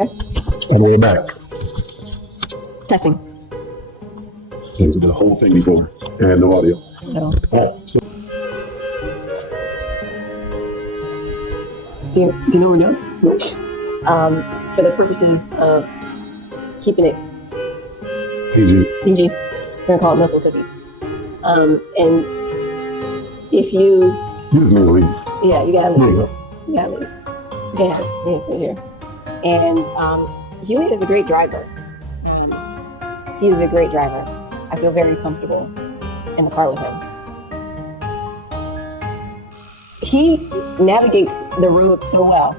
And we're back. Testing. Okay, so we did the whole thing before, and no audio. No. All right. So, Do you know what we're doing? For the purposes of keeping it PG, we're gonna call it milk and cookies. And if you just need to leave. Yeah, you gotta leave. Yeah. You gotta leave. You can't sit here. And Huey is a great driver. He is a great driver. I feel very comfortable in the car with him. He navigates the road so well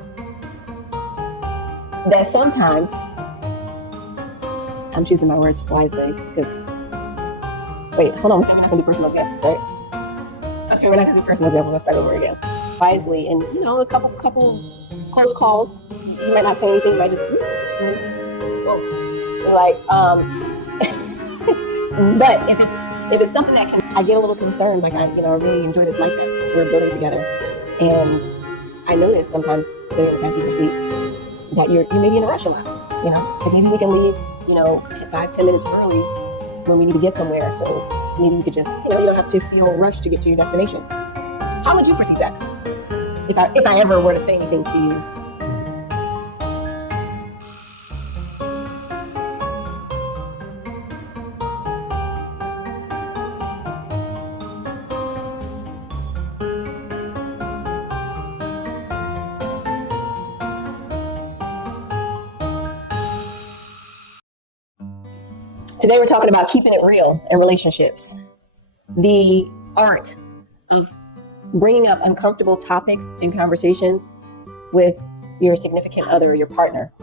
that sometimes, I'm choosing my words wisely because, wait, hold on, we're not gonna do personal examples, right? Okay, we're not gonna do personal examples, let's start over again. Wisely, and a couple close calls, you might not say anything, you might just, but if it's something that I get a little concerned, like I really enjoy this life that we're building together, and I notice sometimes sitting in the passenger seat that you may be in a rush a lot, like maybe we can leave, 5-10 minutes early when we need to get somewhere, so maybe you could just, you don't have to feel rushed to get to your destination. How would you perceive that if I ever were to say anything to you? Today we're talking about keeping it real in relationships. The art of bringing up uncomfortable topics and conversations with your significant other or your partner.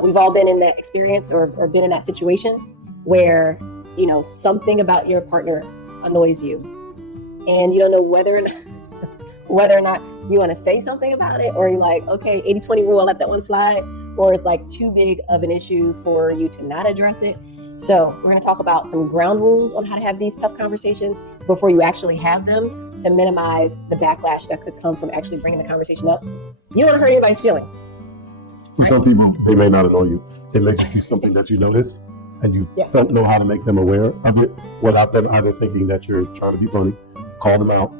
We've all been in that experience or been in that situation where, something about your partner annoys you. And you don't know whether or not you want to say something about it, or you're like, okay, 80-20 rule, I'll let that one slide. Or it's like too big of an issue for you to not address it. So we're going to talk about some ground rules on how to have these tough conversations before you actually have them, to minimize the backlash that could come from actually bringing the conversation up. You don't want to hurt anybody's feelings. For some people, they may not annoy you. It may just be something that you notice, and you don't know how to make them aware of it without them either thinking that you're trying to be funny, call them out,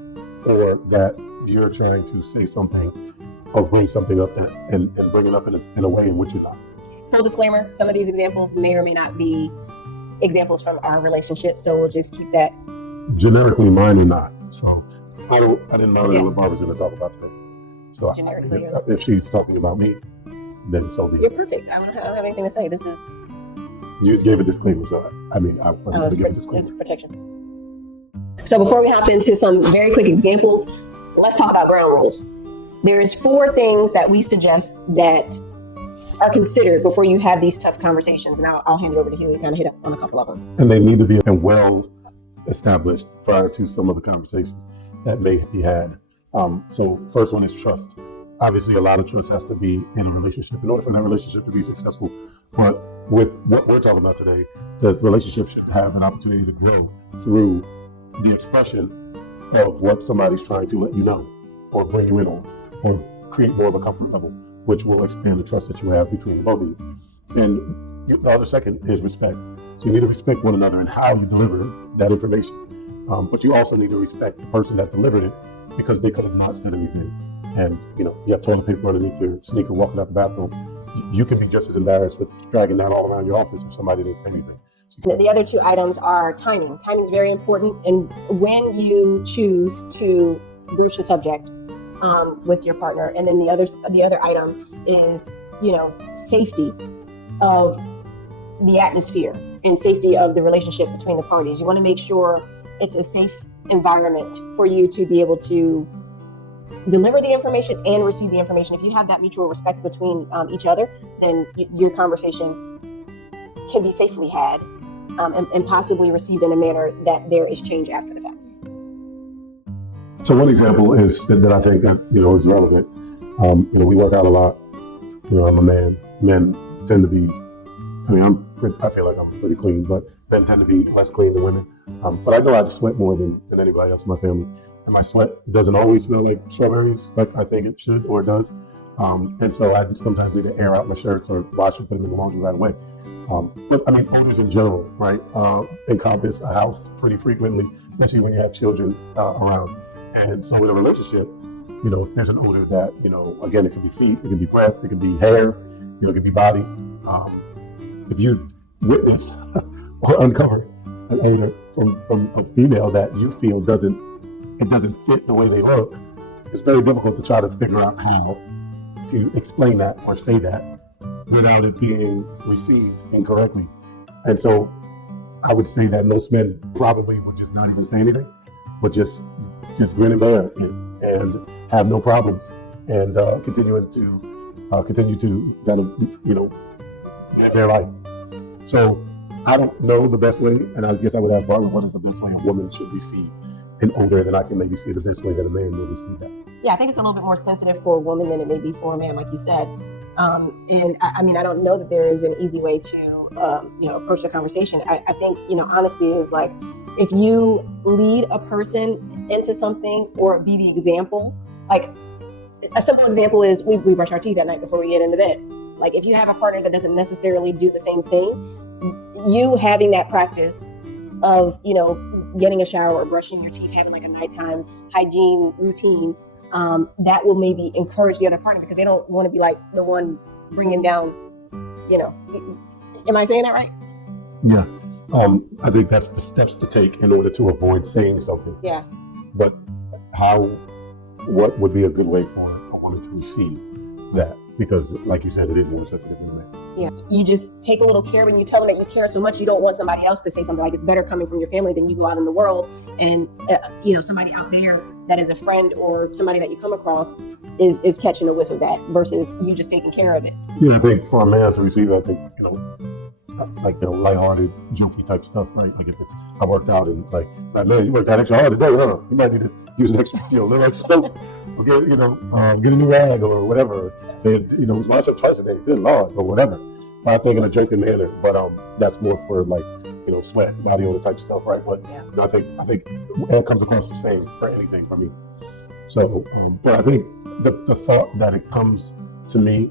or that you're trying to say something or bring something up and bring it up in a way in which you're not. Full disclaimer, some of these examples may or may not be examples from our relationship, so we'll just keep that. Generically, mine are not. So I didn't know that what Barbara's going to talk about today. So generically, if she's talking about me, then so be it. You're perfect. I don't have anything to say. This is. You gave a disclaimer, so I wasn't going to give a disclaimer. It's protection. So before we hop into some very quick examples, let's talk about ground rules. There's 4 things that we suggest that are considered before you have these tough conversations. And I'll hand it over to Huey, kind of hit up on a couple of them. And they need to be well established prior to some of the conversations that may be had. So first one is trust. Obviously, a lot of trust has to be in a relationship in order for that relationship to be successful. But with what we're talking about today, the relationship should have an opportunity to grow through the expression of what somebody's trying to let you know or bring you in on, or create more of a comfort level, which will expand the trust that you have between the both of you. And the other second is respect. So you need to respect one another and how you deliver that information. But you also need to respect the person that delivered it, because they could have not said anything. And you have toilet paper underneath your sneaker walking out the bathroom. You can be just as embarrassed with dragging that all around your office if somebody didn't say anything. The other 2 items are timing. Timing is very important. And when you choose to broach the subject with your partner. And then the other item is, safety of the atmosphere and safety of the relationship between the parties. You want to make sure it's a safe environment for you to be able to deliver the information and receive the information. If you have that mutual respect between each other, then your conversation can be safely had and possibly received in a manner that there is change after the fact. So one example is that I think that is relevant. We work out a lot. I'm a man. Men tend to be. I feel like I'm pretty clean, but men tend to be less clean than women. But I know I sweat more than anybody else in my family, and my sweat doesn't always smell like strawberries, like I think it should or it does. And so I sometimes need to air out my shirts or wash and put them in the laundry right away. But I mean, odors in general, right, encompass a house pretty frequently, especially when you have children around. And so in a relationship, if there's an odor that, again, it could be feet, it could be breath, it could be hair, it could be body. If you witness or uncover an odor from a female that you feel doesn't fit the way they look, it's very difficult to try to figure out how to explain that or say that without it being received incorrectly. And so I would say that most men probably would just not even say anything, but just grin and bear it and have no problems and continue to kind of live their life. So I don't know the best way, and I guess I would ask Barbara, what is the best way a woman should receive an odor, then I can maybe see the best way that a man will receive that. Yeah, I think it's a little bit more sensitive for a woman than it may be for a man, like you said. And I mean, I don't know that there is an easy way to, approach the conversation. I think, honesty is like, if you lead a person into something or be the example, like a simple example is we brush our teeth at night before we get into bed. Like if you have a partner that doesn't necessarily do the same thing, you having that practice of, getting a shower or brushing your teeth, having like a nighttime hygiene routine, that will maybe encourage the other partner because they don't want to be like the one bringing down, am I saying that right? Yeah. I think that's the steps to take in order to avoid saying something. Yeah. But what would be a good way for a woman to receive that? Because like you said, it is more sensitive than a man. Yeah. You just take a little care when you tell them that you care so much, you don't want somebody else to say something. Like it's better coming from your family than you go out in the world and, somebody out there that is a friend or somebody that you come across is catching a whiff of that versus you just taking care of it. Yeah, I think for a man to receive that, I think, lighthearted, jokey type stuff, right? Like if it's, I worked out and like, man, you worked out extra hard today, huh? You might need to use an extra, little extra soap. Or get a new rag or whatever. Wash up twice a day. Good Lord, or whatever. I think in a joking manner, but that's more for like, sweat, body odor type stuff, right? But yeah. I think it comes across the same for anything for me. So, but I think the thought that it comes to me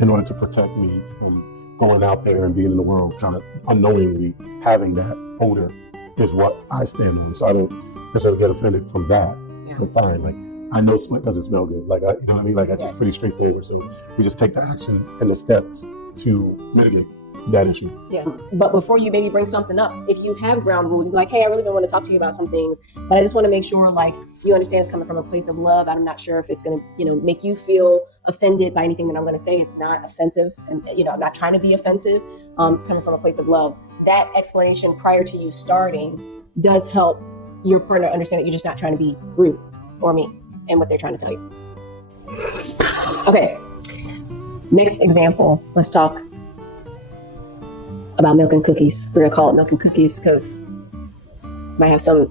in order to protect me from going out there and being in the world, kind of unknowingly having that odor, is what I stand on. So I don't necessarily get offended from that. Yeah. I'm fine. Like I know sweat doesn't smell good. Like you know what I mean? Like it's just pretty straightforward. So we just take the action and the steps to mitigate that issue. Yeah. But before you maybe bring something up, if you have ground rules, you're like, hey, I really don't want to talk to you about some things, but I just want to make sure like you understand it's coming from a place of love. I'm not sure if it's going to, make you feel offended by anything that I'm going to say. It's not offensive. And, I'm not trying to be offensive. It's coming from a place of love. That explanation prior to you starting does help your partner understand that you're just not trying to be rude or mean and what they're trying to tell you. Okay. Next example, let's talk about milk and cookies. We're gonna call it milk and cookies because might have some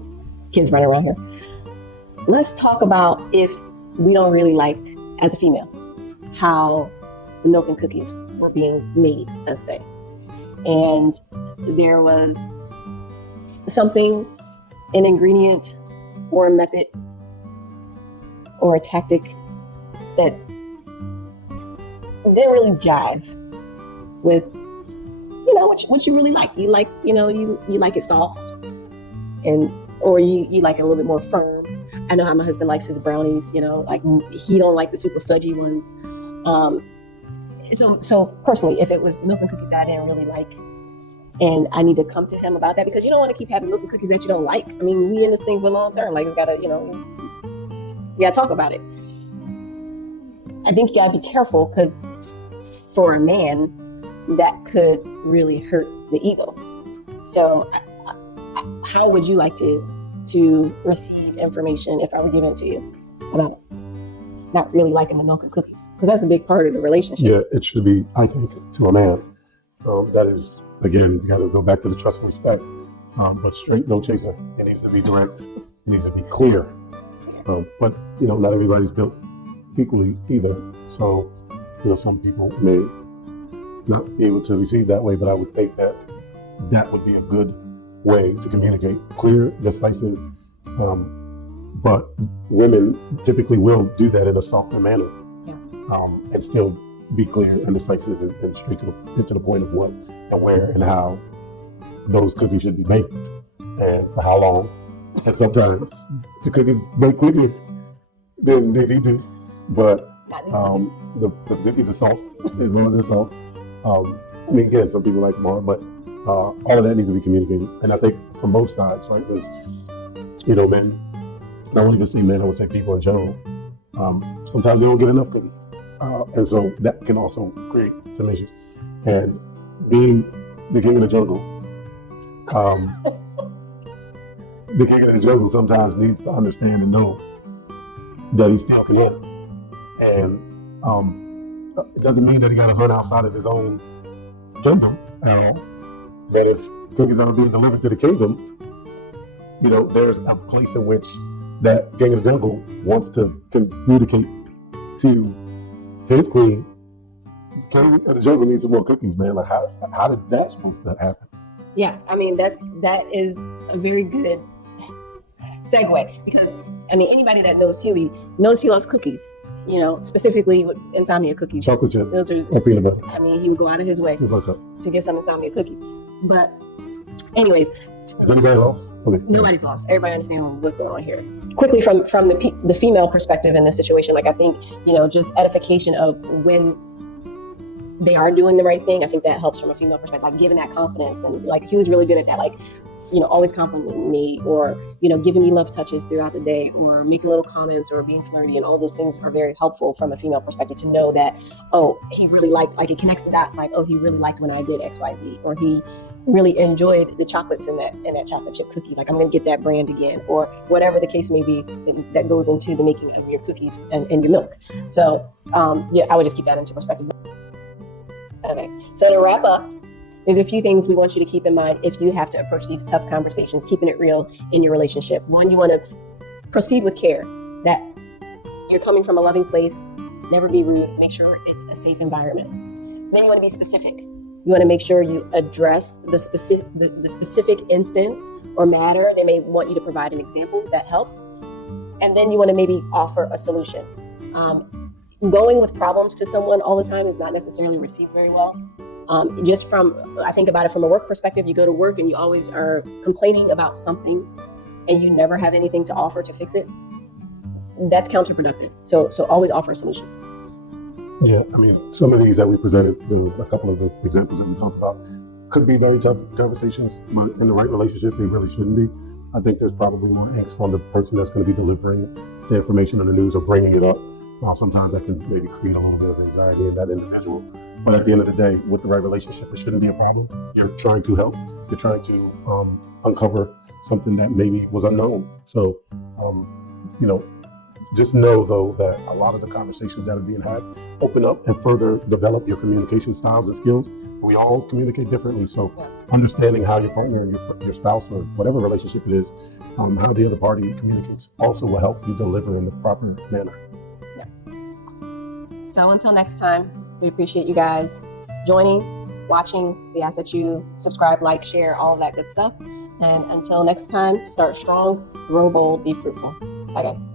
kids running around here. Let's talk about if we don't really like, as a female, how the milk and cookies were being made, let's say. And there was something, an ingredient or a method or a tactic that didn't really jive with what you really like. You like, you like it soft or you like it a little bit more firm. I know how my husband likes his brownies, like he don't like the super fudgy ones. So personally, if it was milk and cookies that I didn't really like, and I need to come to him about that, because you don't want to keep having milk and cookies that you don't like. I mean, we in this thing for long term. Like it's gotta, you gotta talk about it. I think you gotta be careful because for a man, that could really hurt the ego. So how would you like to receive information if I were giving it to you about not really liking the milk and cookies? Because that's a big part of the relationship. Yeah, it should be, I think, to a man. That is, again, we got to go back to the trust and respect. But straight, no chaser. It needs to be direct. It needs to be clear. But, not everybody's built equally either. So, some people may not be able to receive that way, but I would think that would be a good way to communicate. Clear, decisive, but women typically will do that in a softer manner. and still be clear and decisive and straight to the point of what and where and how those cookies should be baked and for how long. And sometimes the cookies bake quicker than they need to, but the cookies are soft as long as they're soft. I mean, again, some people like them more, but all of that needs to be communicated. And I think from both sides, right? There's, men, not only just say men, I would say people in general, sometimes they don't get enough cookies. And so that can also create some issues. And being the king of the jungle, the king of the jungle sometimes needs to understand and know that he still can handle. And it doesn't mean that he got to hunt outside of his own kingdom at all. But if cookies are being delivered to the kingdom, there's a place in which that king of the jungle wants to communicate to his queen. King of the jungle needs some more cookies, man. Like how did that supposed to happen? Yeah, I mean that is a very good segue, because anybody that knows Huey knows he loves cookies. Specifically with insomnia cookies. Chocolate chip. Those are peanut butter. He would go out of his way to get some insomnia cookies. But anyways, is anybody lost? Okay. Nobody's lost. Everybody understands what's going on here. Quickly from the female perspective in this situation, I think just edification of when they are doing the right thing. I think that helps from a female perspective, like giving that confidence, and he was really good at that, always complimenting me, or giving me love touches throughout the day, or making little comments, or being flirty, and all those things are very helpful from a female perspective to know that, oh, he really liked, it connects the dots, oh, he really liked when I did XYZ, or he really enjoyed the chocolates in that chocolate chip cookie, I'm gonna get that brand again, or whatever the case may be that goes into the making of your cookies and your milk. So I would just keep that into perspective. Okay, so to wrap up, there's a few things we want you to keep in mind if you have to approach these tough conversations, keeping it real in your relationship. One, you want to proceed with care, that you're coming from a loving place, never be rude, make sure it's a safe environment. Then you want to be specific. You want to make sure you address the specific instance or matter. They may want you to provide an example that helps. And then you want to maybe offer a solution. Going with problems to someone all the time is not necessarily received very well. I think about it from a work perspective, you go to work and you always are complaining about something and you never have anything to offer to fix it. That's counterproductive. So always offer a solution. Yeah, some of these that we presented, a couple of the examples that we talked about, could be very tough conversations, but in the right relationship, they really shouldn't be. I think there's probably more angst on the person that's going to be delivering the information on the news or bringing it up. Sometimes that can maybe create a little bit of anxiety in that individual. But at the end of the day, with the right relationship, it shouldn't be a problem. You're trying to help. You're trying to uncover something that maybe was unknown. So, just know, though, that a lot of the conversations that are being had open up and further develop your communication styles and skills. We all communicate differently. So understanding how your partner and your spouse or whatever relationship it is, how the other party communicates also will help you deliver in the proper manner. Yeah. So until next time, we appreciate you guys joining, watching. We ask that you subscribe, like, share, all of that good stuff. And until next time, start strong, grow bold, be fruitful. Bye, guys.